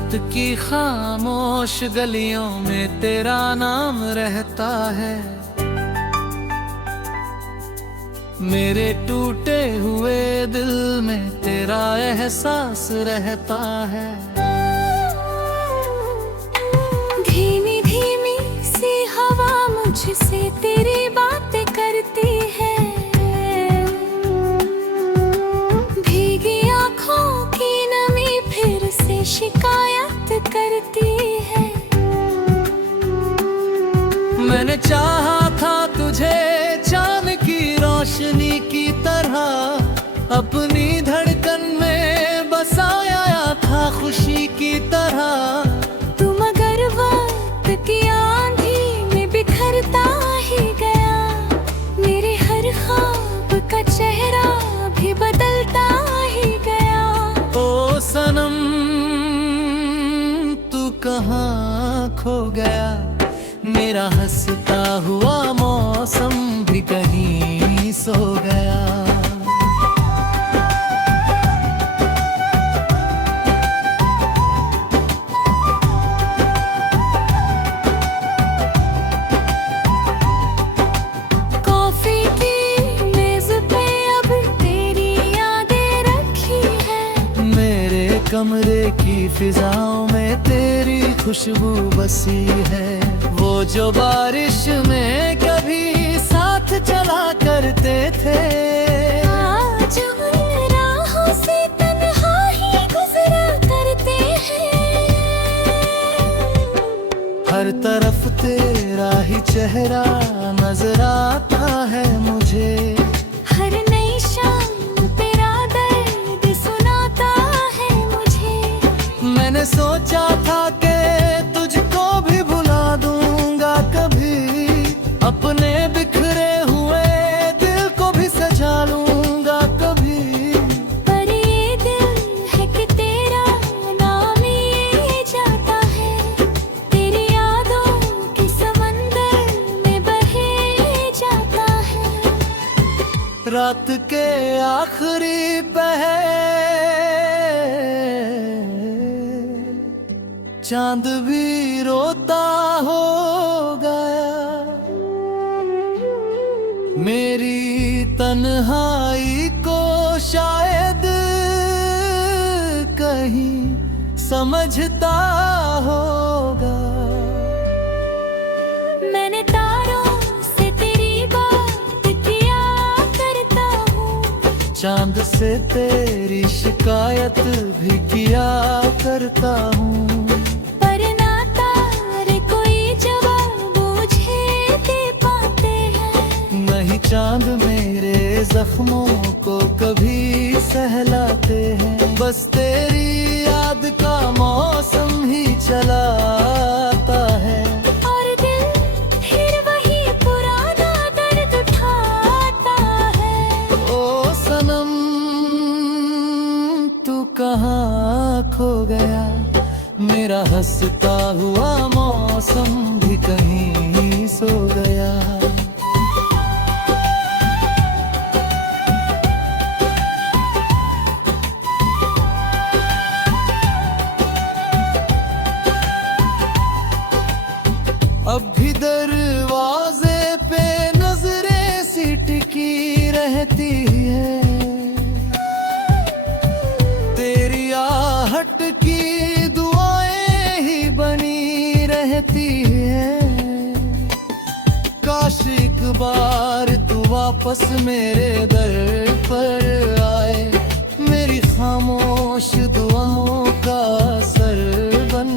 रात की खामोश गलियों में तेरा नाम रहता है। मेरे टूटे हुए दिल में तेरा एहसास रहता है। धीमी धीमी सी हवा मुझसे तेरी बातें करती है। भीगी आँखों की नमी फिर से शिकायत करती है। मैंने चाहा था तुझे चांद की रोशनी की तरह, अपनी धड़कन में बसाया था खुशी की तरह। तू मगर वक्त की आंधी में बिखरता ही गया। मेरे हर ख्वाब का चेहरा भी बदलता ही गया। ओ सनम तू कहाँ खो गया। मेरा हंसता हुआ मौसम भी कहीं सो गया। कॉफी की मेज पे अब तेरी यादें रखी है। मेरे कमरे की फिजाओं में तेरी खुशबू बसी है। वो जो बारिश में कभी साथ चला करते थे, आज उन राहों से तन्हा ही गुजरा करते हैं। हर तरफ तेरा ही चेहरा नजर आता है मुझे। हर नई शाम तेरा दर्द सुनाता है मुझे। मैंने सोचा था कि तुझको भी भुला दूंगा कभी, अपने बिखरे हुए दिल को भी सजा लूंगा कभी। पर ये दिल है कि तेरा नाम ये जाता है। तेरी यादों के समंदर में बहे जाता है। रात के आखिरी पहर चांद भी रोता हो गया। मेरी तन्हाई को शायद कहीं समझता होगा। मैंने तारों से तेरी बात किया करता हूँ। चांद से तेरी शिकायत भी किया करता हूँ। पर ना तारे कोई जवाब मुझे दे पाते हैं। नहीं चांद मेरे जख्मों को कभी सहलाते हैं। बस तेरी याद का मौसम ही चलाता है। और दिल फिर वही पुराना दर्द उठाता है। ओ सनम तू कहाँ खो गया। मेरा हंसता हुआ मौसम भी कहीं सो गया। अब भी दरवाजे पे नजरें सी टिकी रहती है। तेरी आहट की दुआएं ही बनी रहती है। काश एक बार तू वापस मेरे दर पर आए। मेरी खामोश दुआओं का असर बन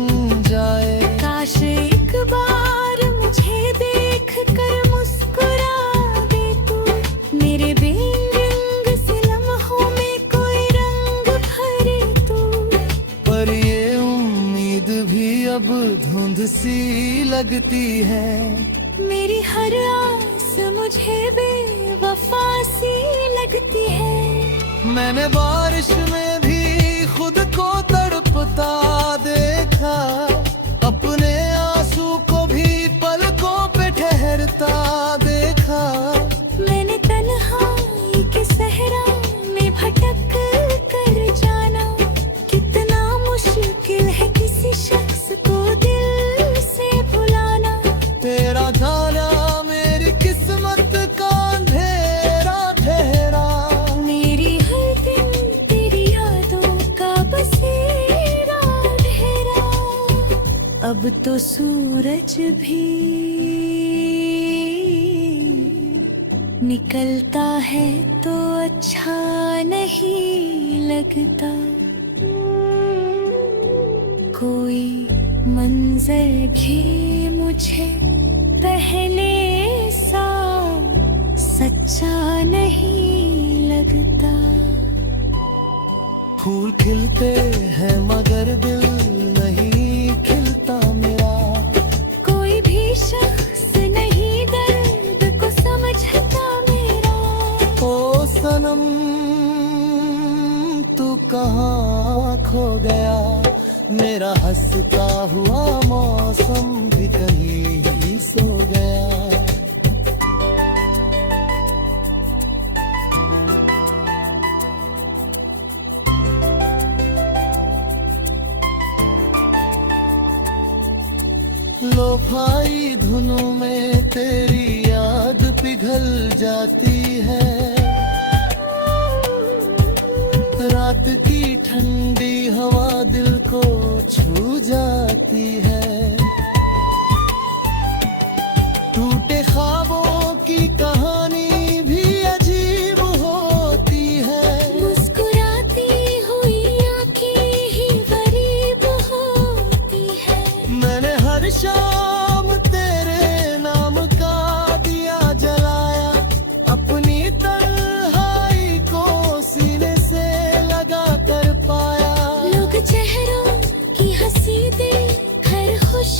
जाए। काश एक बार मुझे देख कर मुस्कुरा दे तू। मेरे बेरंग से लम्हों में कोई रंग भरे तू। पर ये उम्मीद भी अब धुंध सी लगती है। मेरी हर आस मुझे बेवफा सी लगती है। मैंने बारिश में भी खुद को तड़पता देखा। अपने आंसू को भी पलकों पे ठहरता देखा। मैंने तन्हाई के सहरा में भटक कर जाना। कितना मुश्किल है किसी अब तो सूरज भी निकलता है तो अच्छा नहीं लगता। कोई मंजर भी मुझे पहले सा सच्चा नहीं लगता। फूल खिलते हैं मगर दिल नहीं खिलता मेरा। कोई भी शख्स नहीं दर्द को समझता मेरा। ओ सनम तू कहाँ खो गया, मेरा हंसता हुआ मौसम भी कहीं ही सो गया। लो भाई धुनों में तेरी याद पिघल जाती है। रात की ठंडी हवा दिल को छू जाती है। टूटे ख्वाबों की कहानी भी अजीब होती है। मुस्कुराती हुई आँखें ही गरीब होती है। मैंने हर शाम तेरे नाम का दिया जलाया, अपनी तन्हाई को सीने से लगा कर पाया। लोग चेहरों की हंसी देख कर खुश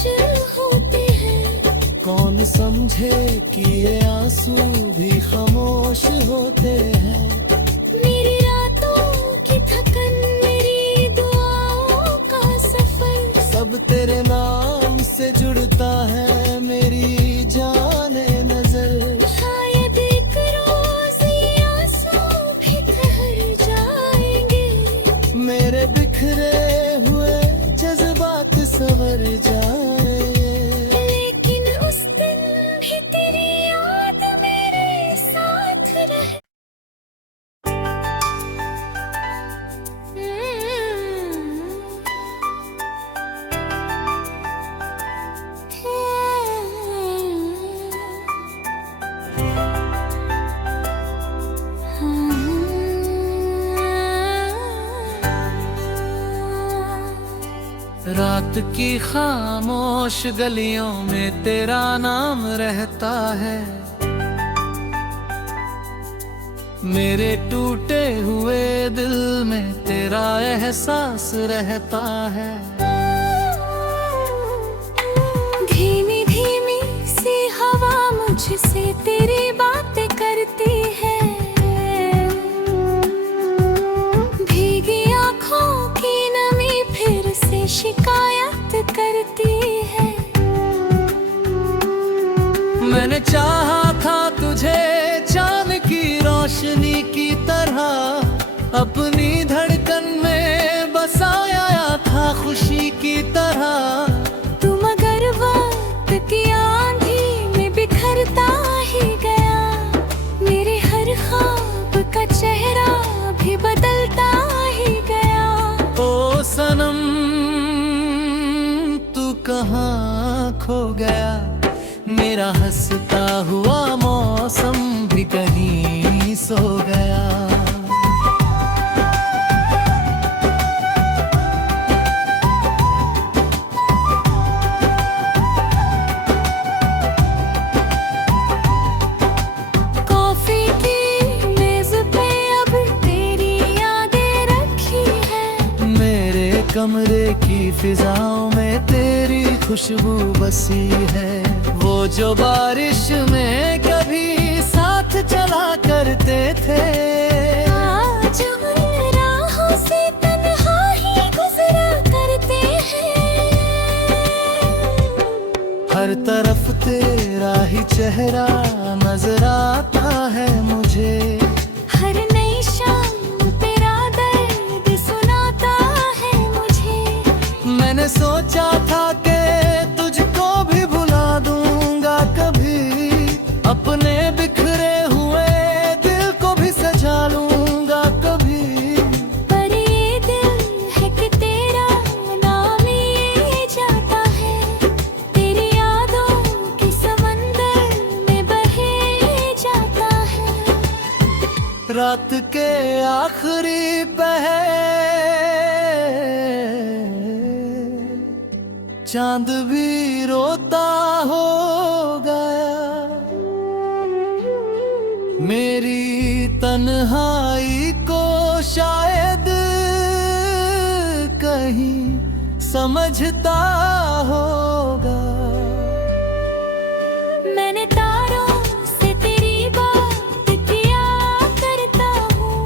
होते हैं। कौन समझे कि ये आंसू भी खामोश होते हैं। मेरी रातों की थकन, मेरी दुआओं का सफर, सब तेरे नाम से जुड़ता है मेरी जाने नजर। शायद एक रोज ये आंसू भी ठहर जाएंगे। मेरे बिखरे हुए जज्बात संवर जाए। लेकिन उस दिन भी तेरी याद मेरे साथ रहे। रात की खामोश गलियों में तेरा नाम रहता है। मेरे टूटे हुए दिल में तेरा एहसास रहता है। धीमी धीमी सी हवा मुझसे तेरी बातें करती है। भीगी आँखों की नमी फिर से शिकायत करती है। मैंने चाहा था तुझे चांद की रोशनी की तरह, अपनी धड़कन में बसाया था खुशी की तरह। तू मगर वक्त की आंधी में बिखरता ही गया। मेरे हर ख्वाब का चेहरा भी बदलता ही गया। ओ सनम तू कहाँ खो गया, मेरा हंसता हुआ मौसम भी कहीं सो गया। कॉफी की मेज पे अब तेरी यादें रखी है। मेरे कमरे की फिजाओं में तेरी खुशबू बसी है। वो जो बारिश में कभी साथ चला करते थे, आज उन राहों से तन्हा ही गुजरा करते हैं। हर तरफ तेरा ही चेहरा नजर आता है मुझे। हर नई शाम तेरा दर्द सुनाता है मुझे। मैंने सोचा था कि तुझको भी भुला दूंगा कभी, अपने बिखरे हुए दिल को भी सजा लूंगा कभी। पर ये दिल है कि तेरा नाम ये जाता है। रात के आखिरी पहर चांद भी रोता हो गया। मेरी तन्हाई को शायद कहीं समझता होगा। मैंने तारों से तेरी बात किया करता हूँ,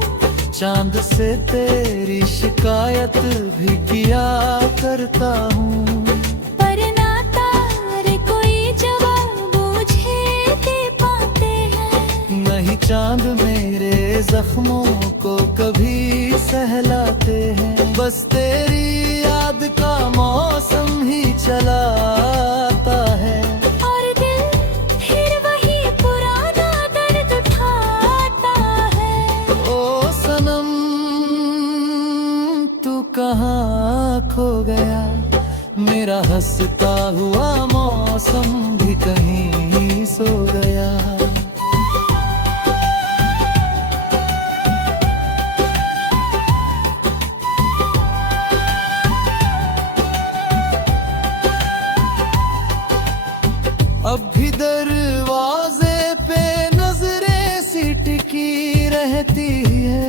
चांद से तेरी शिकायत भी किया करता हूँ। पर ना तारे कोई जवाब मुझे दे पाते हैं। नहीं चांद मेरे जख्मों को कभी सहलाते हैं। बस तेरी याद का मौसम ही चलाता है। और दिल फिर वही पुराना दर्द उठाता है। ओ सनम तू कहाँ खो गया। मेरा हंसता हुआ मौसम भी कहीं सो गया। अब भी दरवाजे पे नजरें सी टिकी रहती है।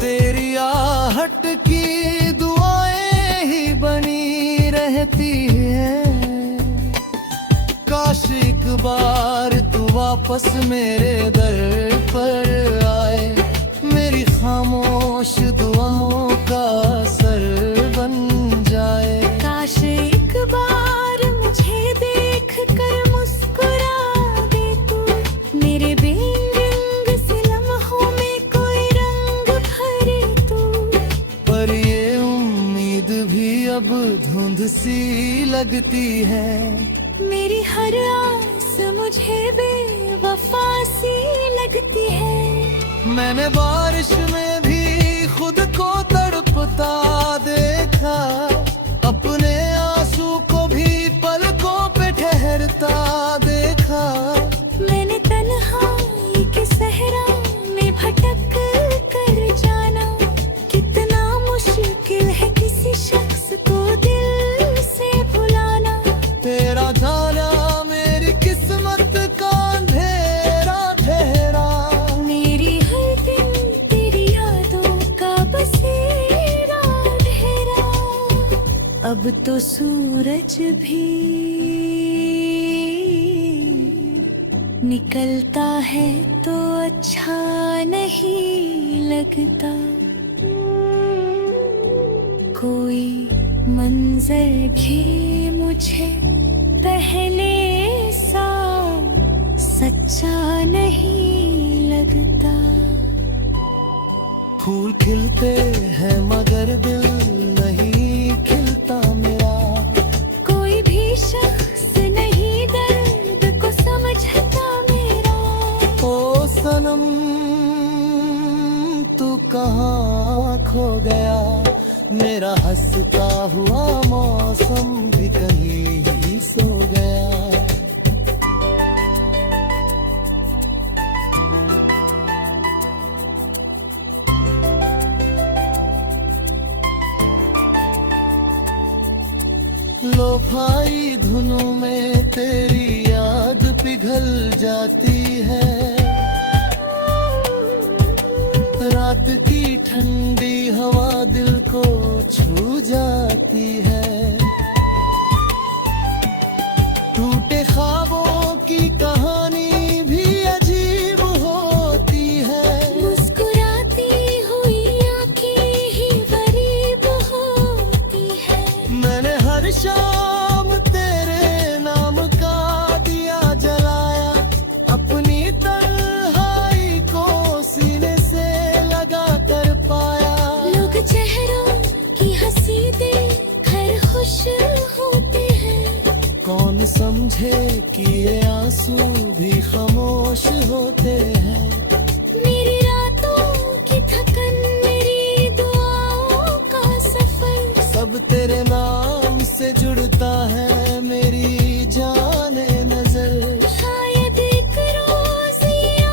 तेरी आहट की दुआएं ही बनी रहती है। काश एक बार तू वापस मेरे दर पर आए। मेरी खामोश दुआओं का असर बन जाए। काश एक बार मुझे देख कर मुस्कुरा दे तू। मेरे बेरंग से लम्हों में कोई रंग भरे तू। पर ये उम्मीद भी अब धुंध सी लगती है। मेरी हर आस मुझे बेवफा सी लगती है। मैंने बारिश में भी खुद को तड़पता देखा। अपने आंसू को भी पलकों पे ठहरता देखा। मैंने तन्हाई के सहरा में भटक कर जाना। कितना मुश्किल है किसी शख्स को दिल से भुलाना। तेरा जाना मेरी किस्मत का अंधेरा ठहरा। मेरी हर दिन तेरी यादों का बसेरा ठहरा। अब तो सूरज भी निकलता है तो अच्छा नहीं लगता। कोई मंजर भी मुझे पहले सा सच्चा नहीं लगता। फूल खिलते हैं मगर दिल नहीं खिलता मेरा। कोई भी शख्स नहीं दर्द को समझता मेरा। ओ सनम तू कहाँ खो गया। मेरा हंसता हुआ मौसम भी कहीं ही सो गया। लो भाई धुनों में तेरी याद पिघल जाती है। रात की ठंडी हवा दिल को छू जाती है। टूटे ख्वाबों की कहानी भी अजीब होती है। मुस्कुराती हुई आंखें ही गरीब होती है। मैंने हर शाम तेरे नाम का दिया जलाया। अपनी तन्हाई को सीने से लगा कर पाया। लोग चेहरों की हंसी देखकर खुश होते हैं। कौन समझे कि ये आंसू भी खामोश होते हैं। मेरी रातों की थकन मेरी दुआओं का सफर। सब तेरे नाम से जुड़ता है मेरी जाने नजर। शायद एक रोज ये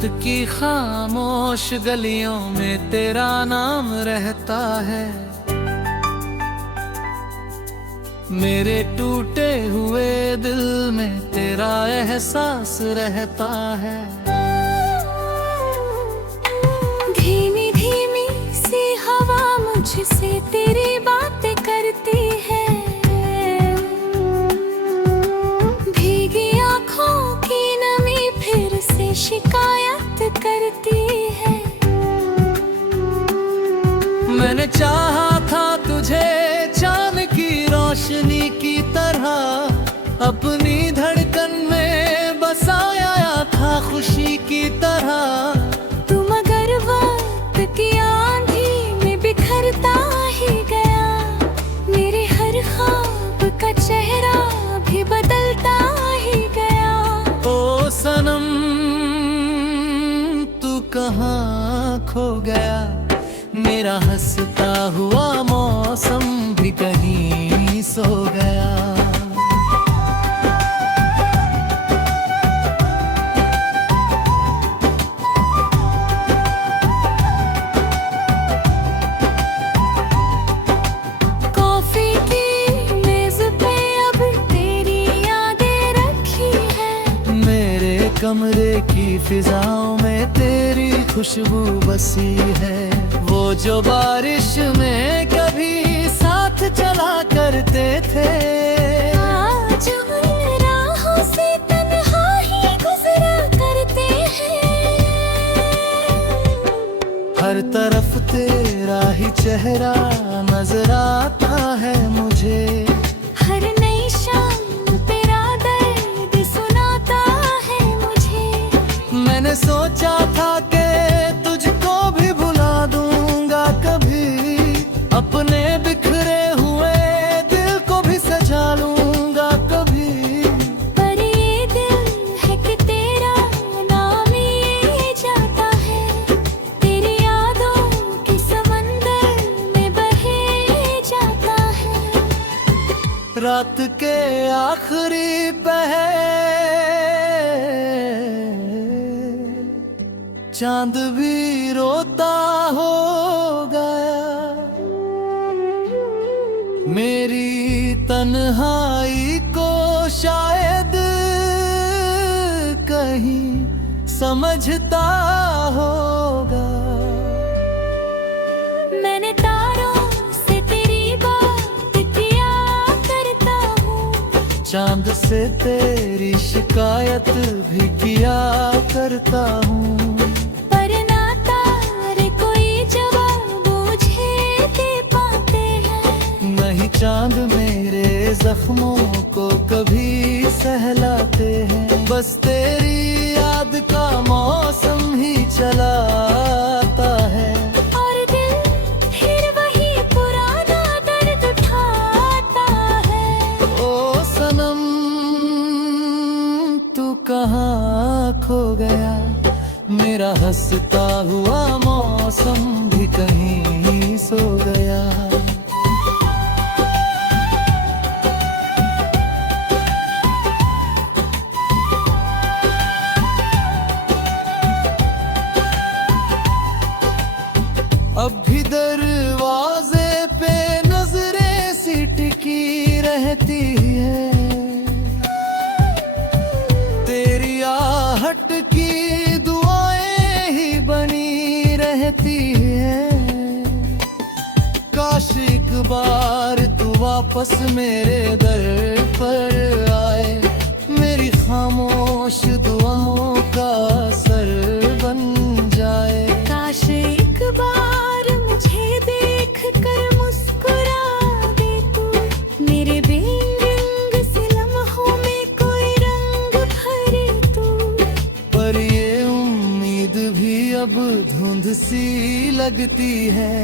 रात की खामोश गलियों में तेरा नाम रहता है, मेरे टूटे हुए दिल में तेरा एहसास रहता है। धीमी धीमी सी हवा मुझसे तेरी बातें करती है, भीगी आँखों की नमी फिर से शिकायत करती है। मैंने चाहा था तुझे चांद की रोशनी की तरह, अपनी धड़कन में बसाया था खुशी की तरह। तू मगर वक्त की आंधी में बिखरता ही गया, मेरे हर ख्वाब का चेहरा भी बदलता ही गया। ओ सनम तू कहाँ खो गया, मेरा हंसता हुआ मौसम भी कहीं सो गया। कॉफी की मेज पे अब तेरी यादें रखी है, मेरे कमरे की फिजाओं में तेरी खुशबू बसी है। वो जो बारिश में कभी साथ चला करते थे, आज उन राहों से तन्हा ही गुजरा करते हैं। हर तरफ तेरा ही चेहरा नजर आता है मुझे, हर नई शाम तेरा दर्द सुनाता है मुझे। मैंने सोचा था कि तुझको भी भुला दूंगा कभी, अपने बिखरे हुए दिल को भी सजा लूंगा कभी। पर ये दिल है कि तेरा नाम ये जाता है, तेरी यादों के समंदर में बहे जाता है। रात के आखिरी पहर चांद भी रोता हो गया, मेरी तन्हाई को शायद कहीं समझता होगा। मैंने तारों से तेरी बात किया करता हूँ, चांद से तेरी शिकायत भी किया करता हूँ, पर ना तारे कोई जवाब मुझे दे पाते हैं। नहीं चांद मेरे जख्मों को कभी सहलाते हैं। बस तेरी याद का मौसम ही चलाता है, और दिल फिर वही पुराना दर्द उठाता है। ओ सनम तू कहाँ खो गया, मेरा हंसता हुआ मौसम भी कहीं सो गया। अब भी दरवाजे पे नजरें सी टिकी रहती है, तेरी आहट की दुआएं ही बनी रहती है। काश एक बार तू वापस मेरे दर पर आए, मेरी खामोश दुआओं का असर बन जाए। काश एक बार मुझे देख कर मुस्कुरा दे तू, मेरे बेरंग से लम्हों में कोई रंग भरे तू। पर ये उम्मीद भी अब धुंध सी लगती है,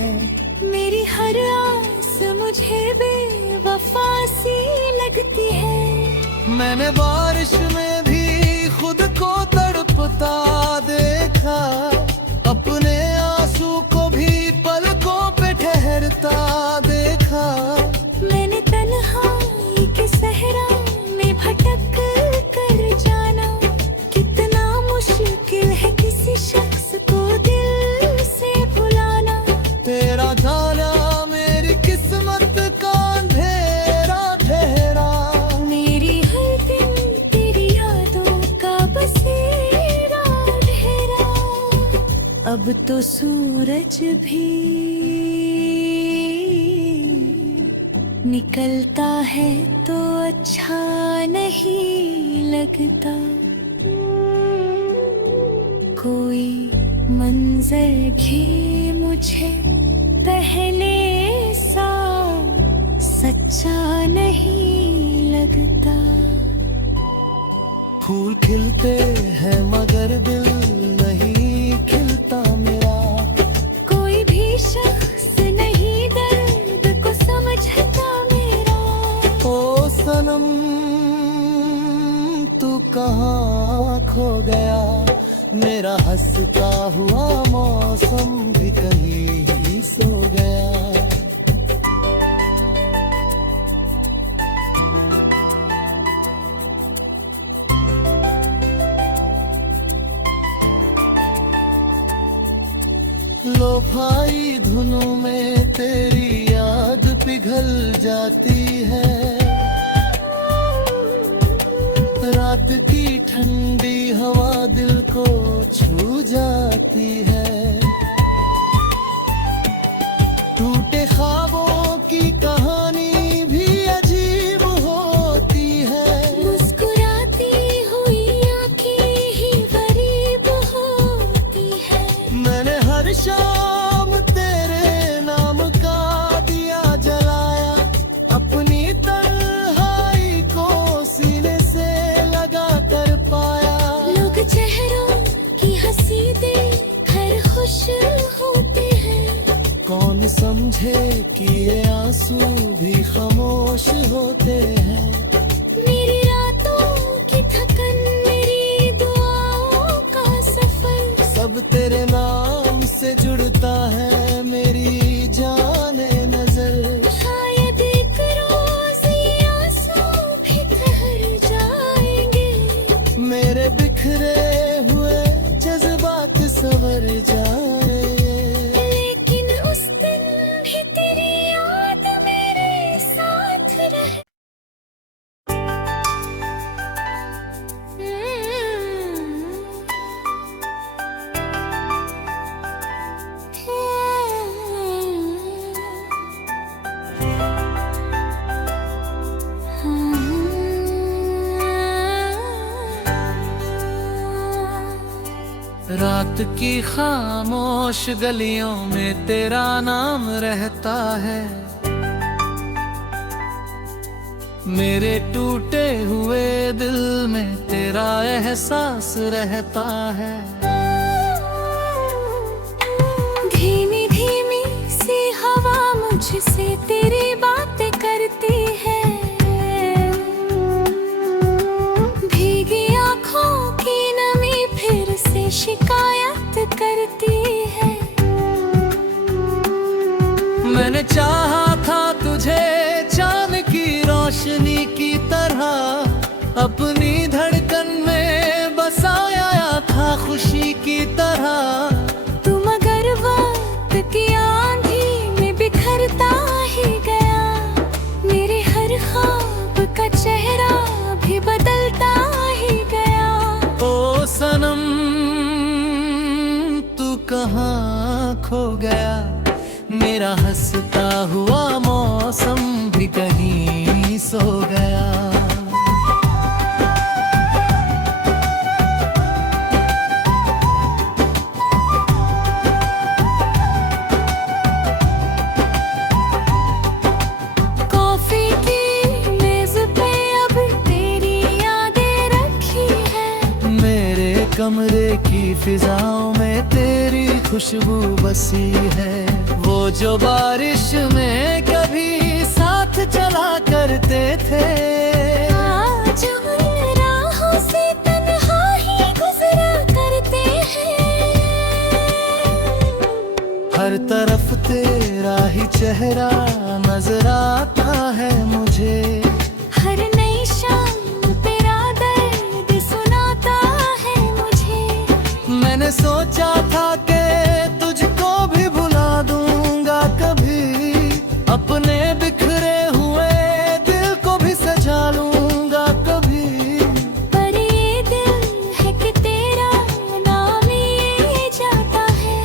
मेरी हर आस मुझे बेवफा सी लगती है। मैंने बारिश में भी खुद को तड़पता देखा, अपने आंसू को भी पलकों पे ठहरता देखा। मैंने तन्हाई के सहरा में भटक कर जाना, कितना मुश्किल है किसी अब तो सूरज भी निकलता है तो अच्छा नहीं लगता। कोई मंजर भी मुझे पहले सा सच्चा नहीं लगता। फूल खिलते हैं मगर दिल नहीं खिलता मेरा। कोई भी शख्स नहीं दर्द को समझता मेरा। ओ सनम तू कहाँ खो गया, मेरा हंसता हुआ मौसम भी कहीं ही सो गया। लो भाई धुनों में तेरी याद पिघल जाती है। रात की ठंडी हवा दिल को छू जाती है। टूटे ख्वाबों की कहानी भी अजीब होती है। मुस्कुराती हुई आंखें ही गरीब होती है। मैंने हर शाम तेरे नाम का दिया जलाया, अपनी तन्हाई को सीने से लगा कर पाया। लोग चेहरों की हंसी देखकर खुश होते हैं। कौन समझे कि ये आंसू भी खामोश होते हैं। मेरी रातों की थकन, मेरी दुआओं का सफर, सब तेरे नाम से जुड़ता है मेरी जाने नजर। शायद एक रोज ये आंसू भी ठहर जाएंगे। मेरे बिखरे हुए जज्बात संवर जाए। लेकिन उस दिन भी तेरी याद मेरे साथ रहे। रात की खामोश गलियों में तेरा नाम रहता है। मेरे टूटे हुए दिल में तेरा एहसास रहता है। धीमी धीमी सी हवा मुझसे तेरी बातें करती है। भीगी आँखों की नमी फिर से शिकायत करती है। मैंने चाहा था तुझे चांद की रोशनी की तरह, अपनी धड़कन में बसाया था खुशी की तरह। तू मगर वक्त की आंधी में बिखरता ही गया। मेरे हर ख्वाब का चेहरा भी बदलता ही गया। ओ सनम तू कहाँ खो गया, मेरा हंसता हुआ मौसम भी कहीं सो गया। कॉफी की मेज पे अब तेरी यादें रखी है। मेरे कमरे की फिजाओं में तेरी खुशबू बसी है। वो जो बारिश में कभी साथ चला करते थे, आज उन राहों से तन्हा ही गुजरा करते हैं। हर तरफ तेरा ही चेहरा नजर आता है मुझे। हर नई शाम तेरा दर्द सुनाता है मुझे। मैंने सोचा था कि तुझको भी भुला दूंगा कभी, अपने बिखरे हुए दिल को भी सजा लूंगा कभी। पर ये दिल है कि तेरा नाम लिए जाता है।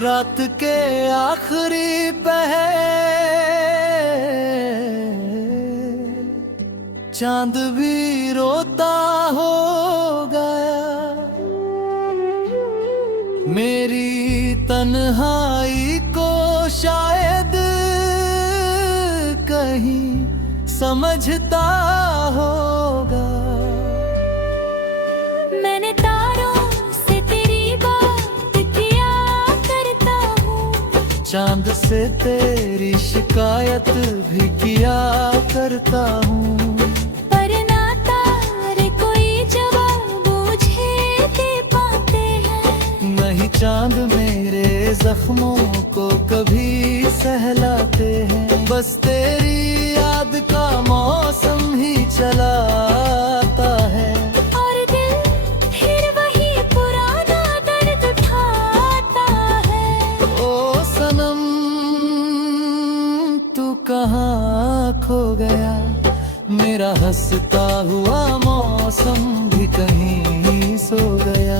रात के आखिरी पहर चांद भी रोता हो गया। मेरी तन्हाई को शायद कहीं समझता होगा। मैंने तारों से तेरी बात किया करता हूँ, चांद से तेरी शिकायत भी किया करता हूँ। पर ना तारे कोई जवाब मुझे दे पाते हैं। नहीं चांद मेरे जख्मों को कभी सहलाते हैं। बस तेरी याद का मौसम ही चलाता है, और दिल फिर वही पुराना दर्द उठाता है। ओ सनम तू कहाँ खो गया। मेरा हंसता हुआ मौसम भी कहीं सो गया।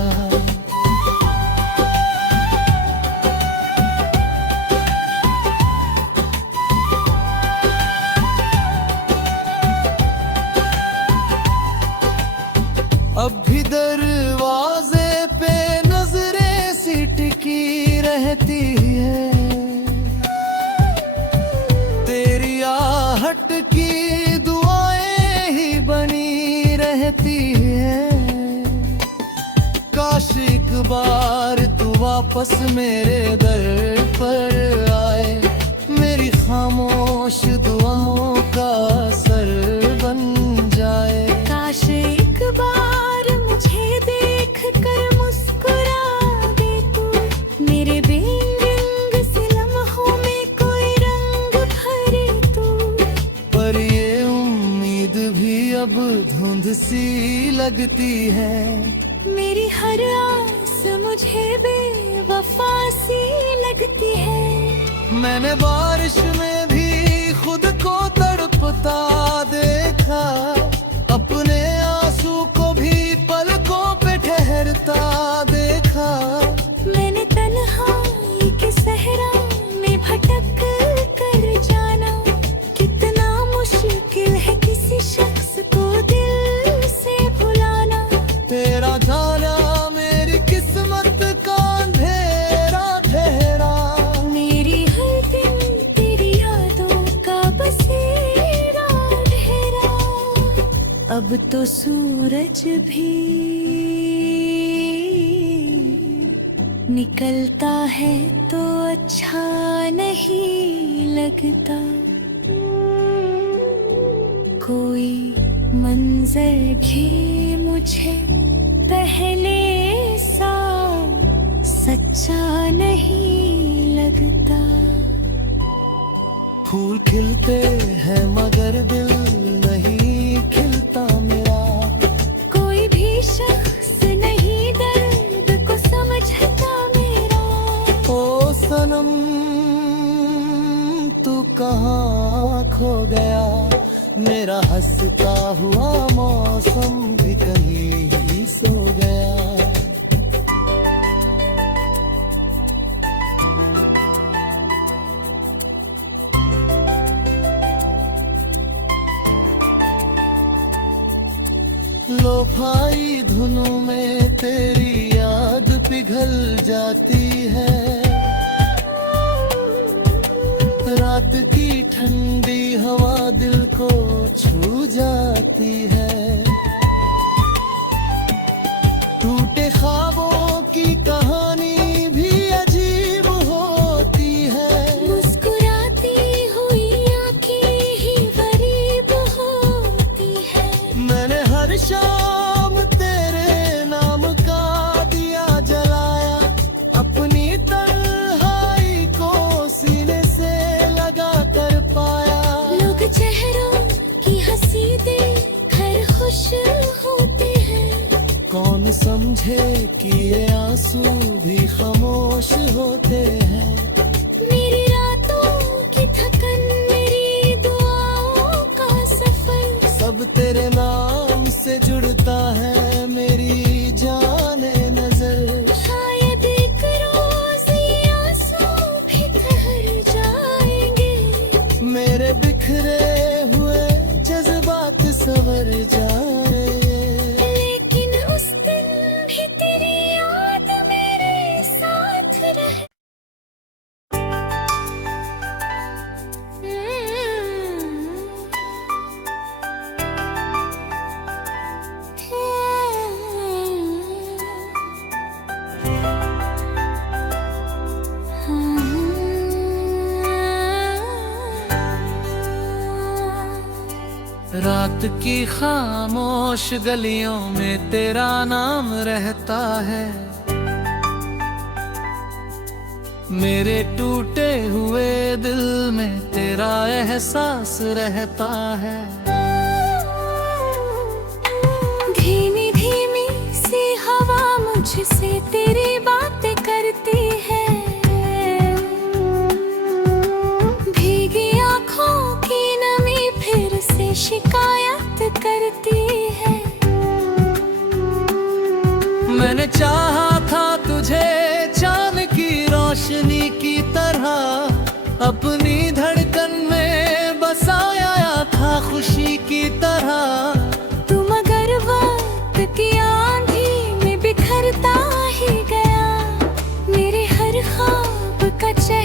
अब भी दरवाजे पे नजरें सी टिकी रहती है। तेरी आहट की दुआएं ही बनी रहती है। काश एक बार तू वापस मेरे दर पर आए, मेरी खामोश दुआओं का असर बन जाए। काश एक बार मुझे देख कर मुस्कुरा दे तू, मेरे बेरंग से लम्हों में कोई रंग भरे तू। पर ये उम्मीद भी अब धुंध सी लगती है। मेरी हर आस मुझे बेवफा सी लगती है। मैंने बारिश में भी खुद को तड़पता देखा, अपने आंसू को भी पलकों पे ठहरता देखा। मैंने तन्हाई के सहरा में भटक कर जाना, कितना मुश्किल है किसी शख्स को दिल से भुलाना। तेरा जाना मेरी किस्मत का अंधेरा ठहरा। मेरी हर दिन तेरी यादों का बसेरा ठहरा। अब तो सूरज भी निकलता है तो अच्छा नहीं लगता। कोई मंजर भी मुझे पहले सा सच्चा नहीं लगता। फूल खिलते हैं मगर दिल नहीं खिलता मेरा। कोई भी शख्स नहीं दर्द को समझता मेरा। ओ सनम तू कहाँ खो गया। मेरा हंसता हुआ मौसम भी कहीं ही सो गया। लोफाई धुनों में तेरी याद पिघल जाती है। रात की ठंडी हवा दिल को छू जाती है। टूटे ख्वाबों की कहानी भी अजीब होती है। मुस्कुराती हुई आंखें ही गरीब होती है। मैंने हर शाम तेरे नाम का दिया जलाया, अपनी तन्हाई को सीने से लगा कर पाया। लोग चेहरों की हंसी देखकर खुश होते हैं। कौन समझे कि ये आंसू भी खामोश होते हैं। मेरी रातों की थकन, मेरी दुआओं का सफर, सब तेरे नाम से जुड़ता है मेरी जाने नजर। शायद एक रोज ये वक्त की खामोश गलियों में तेरा नाम रहता है। मेरे टूटे हुए दिल में तेरा एहसास रहता है। धीमी धीमी सी हवा मुझसे तेरी बातें करती है। भीगी आँखों की नमी फिर से शिकायत करती है। मैंने चाहा था तुझे चांद की रोशनी की तरह, अपनी धड़कन में बसाया था खुशी की तरह। तू मगर वक्त की आंधी में बिखरता ही गया, मेरे हर ख्वाब का चैन